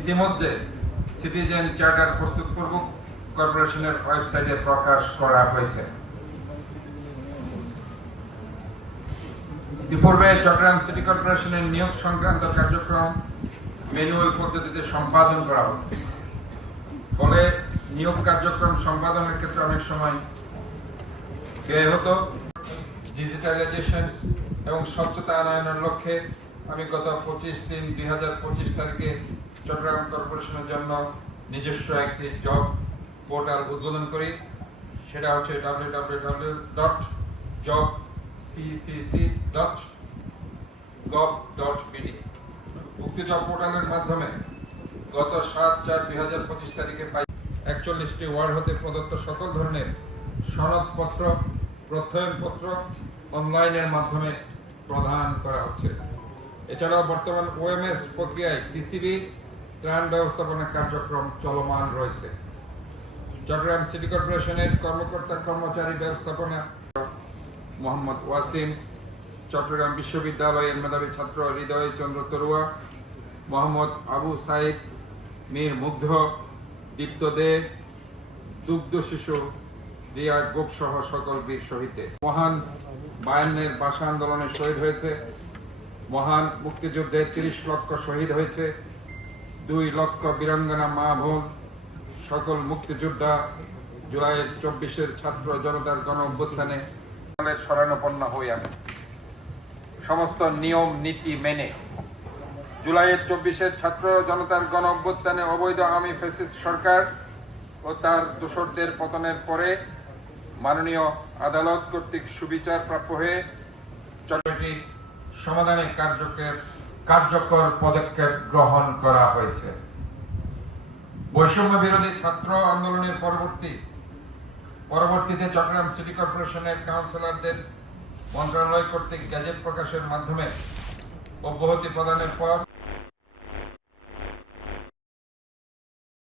ইতিমধ্যে citizen charter প্রস্তুতপূর্বক কর্পোরেশনের ওয়েবসাইটে প্রকাশ করা হয়েছে। ইতিপূর্বে চট্টগ্রাম সিটি কর্পোরেশনের নিয়োগ সংক্রান্ত কার্যক্রম ম্যানুয়াল পদ্ধতিতে সম্পাদন করা হতো। ফলে নিয়োগ কার্যক্রম সম্পাদনের ক্ষেত্রে অনেক সময় ব্যয় হতো। ডিজিটালাইজেশন এবং স্বচ্ছতা আনয়নের লক্ষ্যে আমি গত 25/3/2025 তারিখে চট্টগ্রাম কর্পোরেশনের জন্য নিজস্ব একটি জব পোর্টাল উদ্বোধন করি। সেটা হচ্ছে www.jobccc.gov.bd। উক্ত জব পোর্টালের মাধ্যমে গত 7/4/2025 তারিখে 41টি ওয়ার্ড হতে প্রদত্ত সকল ধরনের সনদপত্র, প্রত্যয়নপত্র অনলাইনের মাধ্যমে প্রদান করা হচ্ছে। এছাড়াও বর্তমান ওএমএস প্রক্রিয়ায় টিসিবি ত্রাণ ব্যবস্থাপনা কার্যক্রম চলমান রয়েছে। চট্টগ্রাম সিটি কর্পোরেশনের কর্মকর্তা কর্মচারী ব্যবস্থাপনা মোহাম্মদ ওয়াসিম, চট্টগ্রাম বিশ্ববিদ্যালয়ের মেধাবী ছাত্র হৃদয় চন্দ্র তরুয়া, মোহাম্মদ আবু সাইদ, মীর মুগ্ধ, দীপ্ত দে, দুগ্ধ শিশু রিয়া গোপ সহ সকল বীর শহীদদের। মহান 52 ভাষা আন্দোলনে শহীদ হয়েছে। মহান মুক্তিযুদ্ধে 30 লক্ষ শহীদ হয়েছে। 2 লক্ষ বীরাঙ্গনা মা বোন, সকল মুক্তিযোদ্ধা, জুলাই 24-এর ছাত্র জনতার গণ অভ্যুত্থানে শরণাপন্ন হই। আমি সমস্ত নিয়ম নীতি মেনে জুলাই 24-এর ছাত্র জনতার গণ অভ্যুত্থানে অবৈধ আওয়ামী ফ্যাসিস্ট সরকার ও তার দোসরদের পতনের পরে মাননীয় আদালত কর্তৃক সুবিচার প্রাপ্য হয়ে চট্টগ্রামটি সমাধানের কার্যকর পদক্ষেপ গ্রহণ করা হয়েছে। বৈষম্য বিরোধী ছাত্র আন্দোলনের পরবর্তীতে চট্টগ্রাম সিটি কর্পোরেশনের কাউন্সিলরদের মন্ত্রণালয় কর্তৃক গ্যাজেট প্রকাশের মাধ্যমে অব্যাহতি প্রদানের পর